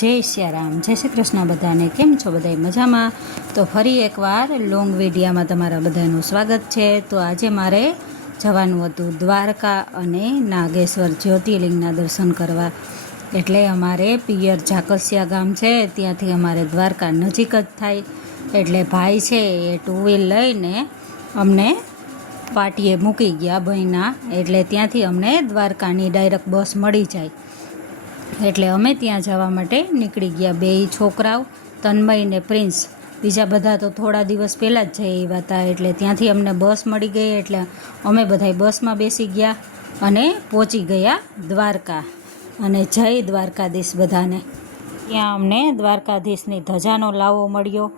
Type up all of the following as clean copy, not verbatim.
જય સિયારામ, જય શ્રી કૃષ્ણ બધાને. કેમ છો બધા? મજામાં? તો ફરી એકવાર લોંગ વિડીયામાં તમારા બધાનું સ્વાગત છે. તો આજે મારે જવાનું હતું દ્વારકા અને નાગેશ્વર જ્યોતિર્લિંગના દર્શન કરવા. એટલે અમારે પિયર ઝાકસિયા ગામ છે, ત્યાંથી અમારે દ્વારકા નજીક જ થાય. એટલે ભાઈ છે એ 2 વ્હીલ લઈને અમને પાટીએ મૂકી ગયા ભાઈના. એટલે ત્યાંથી અમને દ્વારકાની ડાયરેક્ટ બસ મળી જાય. એટલે અમે ત્યાં જવા માટે નીકળી ગયા. 2 છોકરાઓ, તન્મય ને પ્રિન્સ. બીજા બધા તો થોડા દિવસ પહેલાં જ જઈ આવ્યા હતા. એટલે ત્યાંથી અમને બસ મળી ગઈ. એટલે અમે બધાય બસમાં બેસી ગયા અને પહોંચી ગયા દ્વારકા. અને જય દ્વારકાધીશ બધાને. ત્યાં અમને દ્વારકાધીશની ધજાનો લાવો મળ્યો.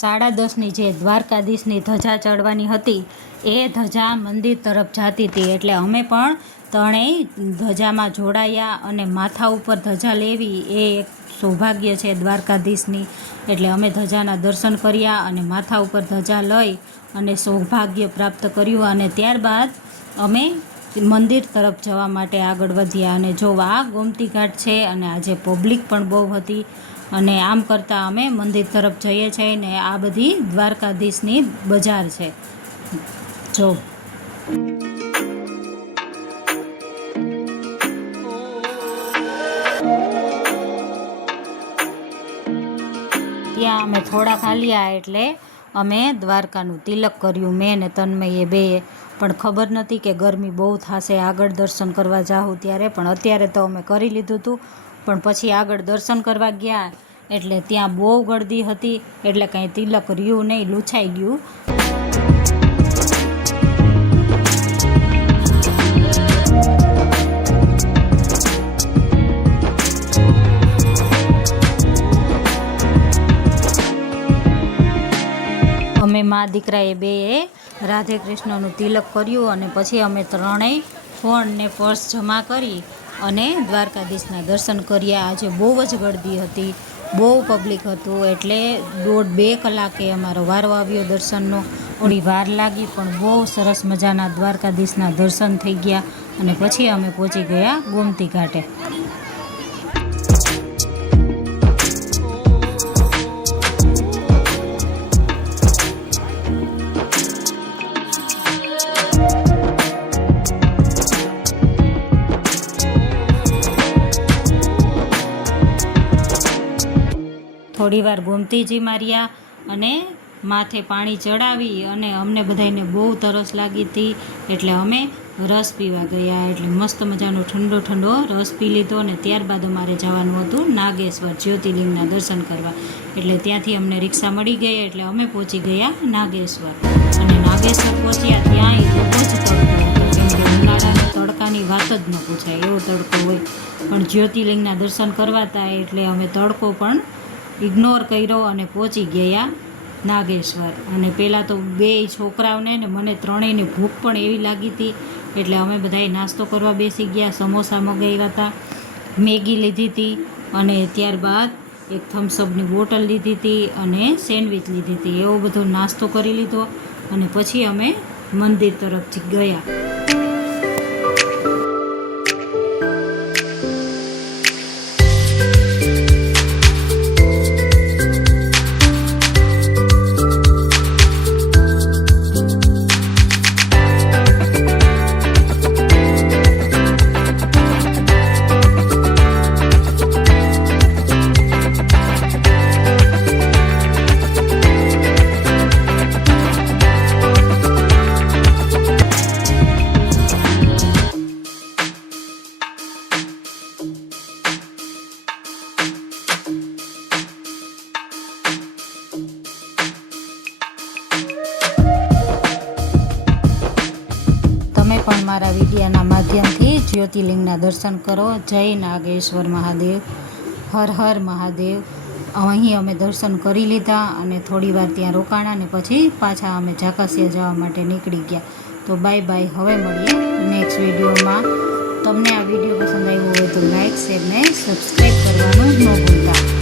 સાડા 10ની જે દ્વારકાધીશની ધજા ચડવાની હતી એ ધજા મંદિર તરફ જતી હતી. એટલે અમે પણ ત્રણેય ધજામાં જોડાયા. અને માથા ઉપર ધજા લેવી એ એક સૌભાગ્ય છે દ્વારકાધીશની. એટલે અમે ધજાના દર્શન કર્યા અને માથા ઉપર ધજા લઈ અને સૌભાગ્ય પ્રાપ્ત કર્યું. અને ત્યારબાદ અમે મંદિર તરફ જવા માટે આગળ વધ્યા. અને જો આ ગોમતી ઘાટ છે અને આજે પબ્લિક પણ બહુ હતી. અને આમ કરતાં અમે મંદિર તરફ જઈએ છીએ. ને આ બધી દ્વારકાધીશની બજાર છે. જો ત્યાં અમે થોડા ખાલ્યા એટલે અમે દ્વારકાનું તિલક કર્યું, મેં ને તન્મયે બેએ. પણ ખબર નથી કે ગરમી બહુ થશે આગળ દર્શન કરવા જાઉં ત્યારે. પણ અત્યારે તો અમે કરી લીધું હતું. પણ પછી આગળ દર્શન કરવા ગયા એટલે ત્યાં બહુ ગળદી હતી. એટલે કાંઈ તિલક રહ્યું નહીં, લૂછાઈ ગયું. અમે મા દીકરાએ બેએ રાધે કૃષ્ણનું તિલક કર્યું. અને પછી અમે ત્રણેય ફોન ને પર્સ જમા કરી અને દ્વારકાધીશના દર્શન કર્યા. આજે બહુ જ ગળદી હતી, બહુ પબ્લિક હતું. એટલે 1.5-2 કલાકે અમારો વારો આવ્યો દર્શનનો. થોડી વાર લાગી પણ બહુ સરસ મજાના દ્વારકાધીશના દર્શન થઈ ગયા. અને પછી અમે પહોંચી ગયા ગોમતી ઘાટે. થોડી વાર ગોમતીજી માર્યા અને માથે પાણી ચડાવી. અને અમને બધાને બહુ તરસ લાગી હતી એટલે અમે રસ પીવા ગયા. એટલે મસ્ત મજાનો ઠંડો ઠંડો રસ પી લીધો. અને ત્યારબાદ અમારે જવાનું હતું નાગેશ્વર જ્યોતિર્લિંગના દર્શન કરવા. એટલે ત્યાંથી અમને રિક્ષા મળી ગઈ. એટલે અમે પહોંચી ગયા નાગેશ્વર. અને નાગેશ્વર પહોંચ્યા ત્યાં બહુ જ તડકો હતો. કેમ કે ઉનાળાના તડકાની વાત જ ન પૂછાય, એવો તડકો હોય. પણ જ્યોતિર્લિંગના દર્શન કરવાતા એટલે અમે તડકો પણ ઇગ્નોર કર્યો અને પહોંચી ગયા નાગેશ્વર. અને પહેલાં તો 2 છોકરાઓને ને મને ત્રણેયને ભૂખ પણ એવી લાગી હતી. એટલે અમે બધાએ નાસ્તો કરવા બેસી ગયા. સમોસા મગાવ્યા હતા, મેગી લીધી હતી અને ત્યારબાદ એક થમ્સઅપની બોટલ લીધી હતી અને સેન્ડવિચ લીધી હતી. એવો બધો નાસ્તો કરી લીધો. અને પછી અમે મંદિર તરફ ગયા. જ્યોતિર્લિંગના દર્શન કરો. જય નાગેશ્વર મહાદેવ, હર હર મહાદેવ. અહીં અમે દર્શન કરી લીધા અને થોડી વાર ત્યાં રોકાણા અને પછી પાછા અમે ઝાકસિયા જવા માટે નીકળી ગયા. તો બાય બાય, હવે મળીએ નેક્સ્ટ વિડીયોમાં. તમને આ વિડીયો પસંદ આવ્યો હોય તો લાઈક, શેર ને સબસ્ક્રાઈબ કરવાનું ન ભૂલતા.